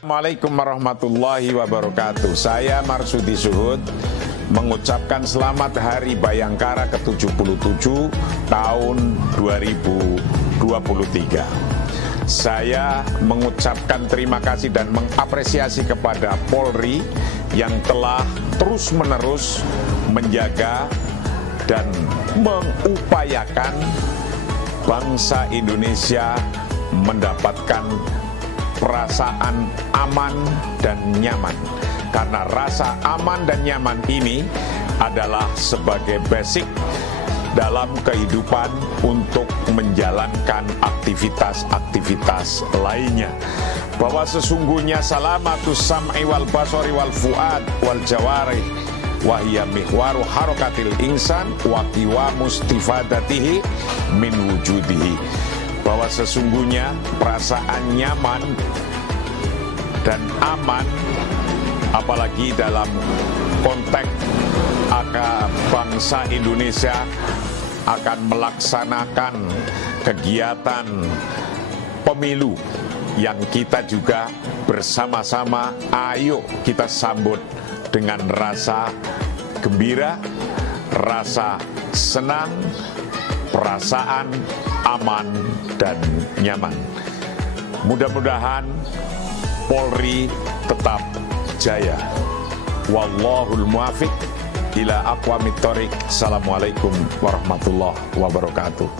Assalamualaikum warahmatullahi wabarakatuh. Saya Marsudi Suhud mengucapkan selamat Hari Bayangkara ke-77 tahun 2023. Saya mengucapkan terima kasih dan mengapresiasi kepada Polri yang telah terus-menerus menjaga dan mengupayakan bangsa Indonesia mendapatkan perasaan aman dan nyaman. Karena rasa aman dan nyaman ini adalah sebagai basic dalam kehidupan untuk menjalankan aktivitas-aktivitas lainnya. Bahwa sesungguhnya salamatus sam'i wal basari wal fuad wal jawari wa hiya mihwaru harakatil insan wa qiwamu istifadatihi min wujudihi. Bahwa sesungguhnya perasaan nyaman dan aman, apalagi dalam konteks bangsa Indonesia akan melaksanakan kegiatan pemilu yang kita juga bersama-sama ayo kita sambut dengan rasa gembira, rasa senang, perasaan aman dan nyaman. Mudah-mudahan Polri tetap jaya. Wallahul muwaffiq ila aqwamit thoriq. Assalamualaikum warahmatullahi wabarakatuh.